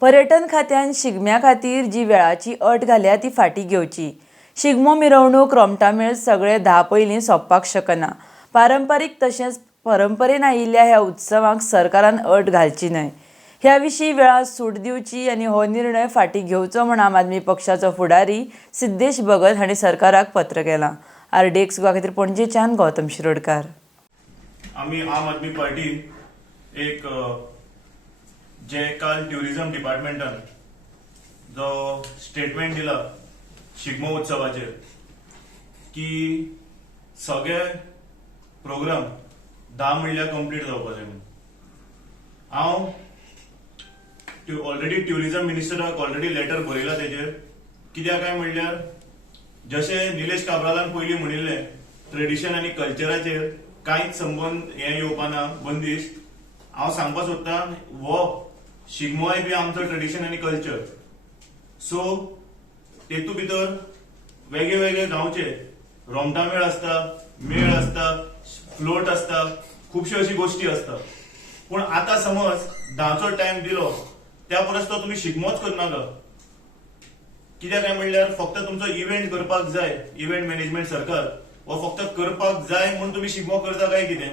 पर्यटन खात्यान शिगम्या खातीर जी वेळाची अट घाल्या ती फाटीं घेवची. शिगमो मिरवणूक रोमटामेळ सगळे धा पयलीं सोंपपाक शकना. पारंपारीक तशेंच परंपरेन आयिल्ल्या ह्या उत्सवांक सरकारान अट घालची न्हय. ह्या विशीं वेळा सूट दिवची आनी हो निर्णय फाटीं घेवचो म्हूण आम आदमी पक्षाचो फुडारी सिद्धेश भगत हांणी सरकाराक पत्र केलां. RDX गोवा खातीर पणजेच्यान गौतम शिरोडकार. आमी आम आदमी पार्टी एक जे काल ट्युरिझम डिपार्टमेंटान जो स्टेटमेंट दिला शिगमो उत्सवाचेर की सगळे प्रोग्राम 10 म्हणल्यार कंप्लीट जावपाक जाय. हांव ऑलरेडी ट्युरिझम मिनिस्टराक ऑलरेडी लेटर बरयला तेजेर. कित्याक काय म्हणल्यार जशें निलेश काब्रालान पयलीं म्हणिल्लें ट्रेडिशन आनी कल्चराचेर कांयच संबंध हे येवपाना बंदिश. हांव सांगपाक सोदतां हो शिगमोय बी आमचो ट्रेडिशन आनी कल्चर. सो तेतू भितर वेगळे वेगळे गांवचे रोमटामेळ आसता, मेळ आसता, फ्लोट आसता, खुबश्यो अशी गोष्टी आसता. पूण आतां समज 10चो टायम दिलो त्या परस तो तुमी शिगमोच करनाका. कित्याक काय म्हणल्यार फक्त तुमचो इव्हेंट करपाक जाय, इव्हेंट मॅनेजमेंट सरकार हो फक्त करपाक जाय म्हणून तुमी शिगमो करता काय कितें?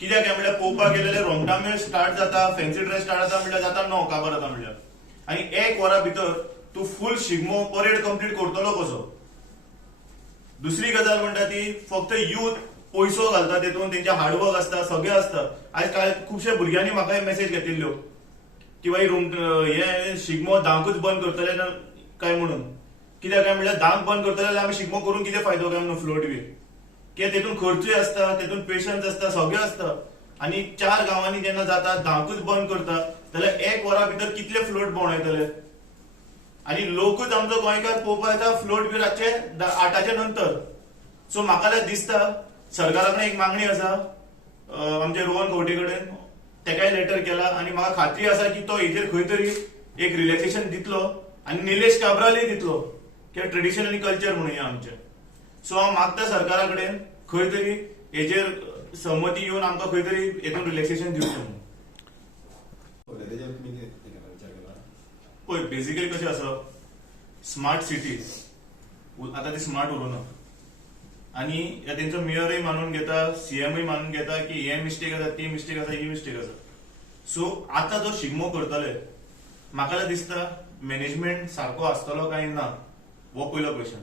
कित्याक काय म्हणल्यार पळोवपाक गेलेले रोमटामेळ स्टार्ट जाता, फॅन्सी ड्रेस स्टार्ट जाता म्हणल्यार जाता 9 काबार जाता म्हणल्यार, आनी 1 वरा भितर तूं फुल शिगमो परेड कंप्लीट करतलो कसो? दुसरी गजाल म्हणटा ती फक्त यूथ पयसो घालता तेतून, तेंचे हार्डवर्क आसता, सगळें आसता. आयज काल खुबशे भुरग्यांनी म्हाका मेसेज घेतिल्ल्यो की भाई हे शिगमो 10कूच बंद करतले काय म्हणून. कित्याक काय म्हणल्यार 10क बंद करतले जाल्यार आमी शिगमो करून कितें फायदो काय म्हणून फ्लोट बी. कित्याक तेतून खर्चूय आसता, तेतून पेशन्स आसता, सगळें आसता. आनी 4 गांवांनी जेन्ना जाता 10कूच बंद करता जाल्यार 1 वरा भितर कितले फ्लोट भोंवडायतले? आनी लोकूच आमचो गोंयकार पळोवपाक येता फ्लोट बी रातचे 8च्या नंतर. सो म्हाका जाल्यार दिसता सरकारा कडेन एक मागणी आसा आमचे रोहन खंवटे कडेन, तेकाय लेटर केला आनी म्हाका खात्री आसा की तो हेजेर खंय तरी एक रिलॅक्सेशन दितलो आनी निलेश काब्रालय दितलो किंवा ट्रेडिशन आनी कल्चर म्हणूया आमचे. सो हांव मागता सरकारा कडेन खंय तरी हेजेर संमती येवन आमकां खंय तरी हेतून रिलॅक्सेशन दिवचें म्हणून. पळय बेसिकली कशें आसा, स्मार्ट सिटी आतां ती स्मार्ट उरूना आनी तेंचो मेयरय मानून घेता, CMय मानून घेता की हे मिस्टेक आसा, ती मिस्टेक आसा, ही मिस्टेक आसा. सो आतां जो शिगमो करतले म्हाका जाल्यार दिसता मॅनेजमेंट सारको आसतलो काय ना हो पयलो क्वेश्चन.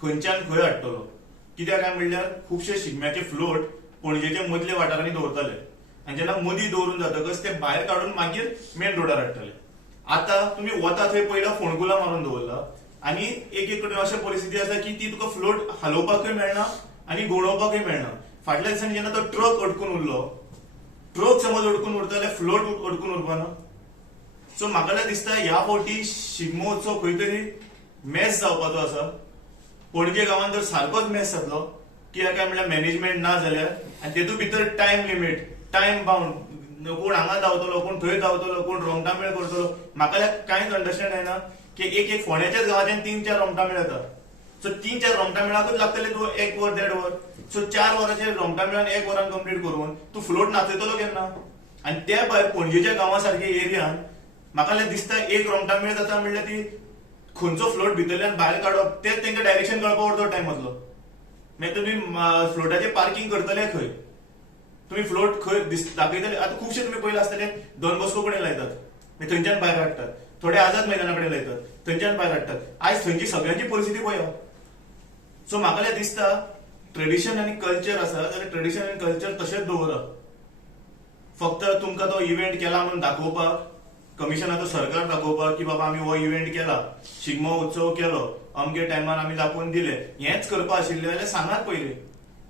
खंयच्यान खंय हाडटलो? कित्याक काय म्हणल्यार खुबशे शिगम्याचे फ्लोट पणजेच्या मदले वाठारांनी दवरताले आनी जेन्ना मदीं दवरून जातकच ते भायर काडून मागीर मेन रोडार हाडटाले. आतां तुमी वता थंय पयला फोणकुलां मारून दवरला आनी एक कडेन अशी परिस्थिती आसा की ती तुका फ्लोट हलोवपाकय मेळना आनी घुंवडावपाकय मेळना. फाटल्या दिसांनी जेन्ना तो ट्रक अडकून उरलो, ट्रक समज अडकून उरता जाल्यार फ्लोट अडकून उरपाना. सो म्हाका जाल्यार दिसता ह्या फावटी शिगमो उत्सव खंय तरी मॅस जावपाचो आसा. पणजे गांवांत तर सारकोच मॅस जातलो. कित्याक काय म्हणल्यार मॅनेजमेंट ना जाल्यार आनी तेतून भितर टायम लिमीट, टायम बाउंड, कोण हांगा धांवतलो, कोण थंय धांवतलो, कोण रोमटामेळ करतलो. म्हाका जाल्यार कांयच अंडरस्टँड जायना की एक फोंड्याच्याच गांवांच्यान 3-4 रोमटामेळ जाता. सो 3-4 रोमटामेळाकूच लागतले तूं 1 वर 1.5 वर. सो 4 वरांचेर रोमटामेळान 1 वरान कंप्लीट करून तूं फ्लोट नाचयतलो केन्ना? आनी त्या भायर पणजेच्या गांवा सारख्या एरियान म्हाका जाल्यार दिसता एक रोमटामेळ जाता म्हणल्यार ती खंयचो फ्लोट भितरल्यान भायर काडप तेच तांकां डायरेक्शन कळपाक अर्दो टायम वतलो. मागीर तुमी फ्लोटाचेर पार्किंग करतले खंय? तुमी फ्लोट खंय दाखयतले? आतां खुबशे तुमी पयले आसतले डॉन बॉस्को कडेन लायतात, मागीर थंयच्यान भायर हाडटात. थोडे आझाद मैदाना कडेन लायतात, थंयच्यान भायर हाडटात. आयज थंयची सगळ्यांची परिस्थिती पळया. सो म्हाका जाल्यार दिसता ट्रेडिशन आनी कल्चर आसा जाल्यार ट्रेडिशन आनी कल्चर तशेंच दवरा. फक्त तुमकां तो इव्हेंट केला म्हणून दाखोवपाक, कमिशनाचो सरकार दाखोवपाक की बाबा आमी हो इव्हेंट केला, शिगमो उत्सव केलो, अमके टायमार आमी दाखोवन दिले, हेंच करपाक आशिल्लें जाल्यार सांगात पयलीं,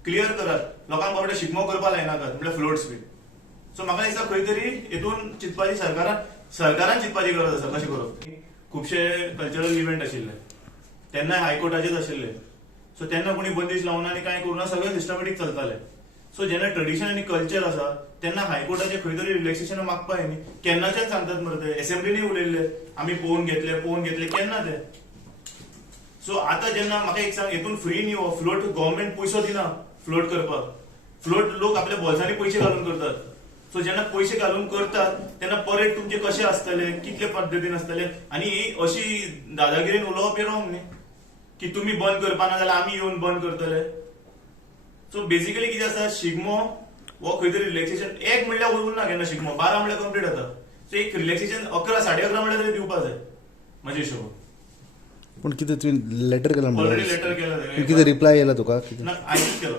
क्लियर करात. लोकांक बाबडे शिगमो करपाक लायनाकात म्हणल्यार फ्लोट्स बी. सो म्हाका दिसता खंय तरी हेतून चिंतपाची सरकारान चिंतपाची गरज आसा कशें करप. खुबशे कल्चरल इव्हेंट आशिल्ले तेन्ना हायकोर्टाचेच आशिल्ले. सो तेन्ना कोणी बंदिश लावना आनी कांय करुना, सगळें सिस्टमॅटीक चलतालें. सो जेन्ना ट्रेडिशन आनी कल्चर आसा तेन्ना हायकोर्टाचे खंय तरी रिलॅक्सेशन मागपाक न्ही. केन्नाच्यान सांगतात मरे ते, असेंब्लीनी उलयल्ले आमी पळोवन घेतले केन्ना ते. सो आतां जेन्ना म्हाका एक सांग, हेतून फ्री न्ही हो फ्लोट, गव्हर्नमेंट पयसो दिना फ्लोट करपाक. फ्लोट लोक आपल्या बोल्सांनी पयशे घालून करतात. सो जेन्ना पयशे घालून करतात तेन्ना परेड तुमचे कशे आसतले, कितले पद्दतीन आसतले आणि अशी दादागिरीन उलोवप रॉंग न्ही की तुम्ही बंद करपाना जाल्यार आमी येवन बंद करतले. सो बेसिकली कितें आसा, शिगमो हो खंय तरी रिलॅक्सेशन एक म्हणल्यार उरना केन्ना शिगमो 12 म्हणल्यार कंप्लीट जाता. सो एक रिलॅक्सेशन 11 11:30 म्हणल्यार तरी दिवपा जाय म्हाजे हिशोबान. पण कितें तुवें लेटर केला ऑलरेडी लेटर केला कितें रिप्लाय येयला तुका? ना आयजच केलो.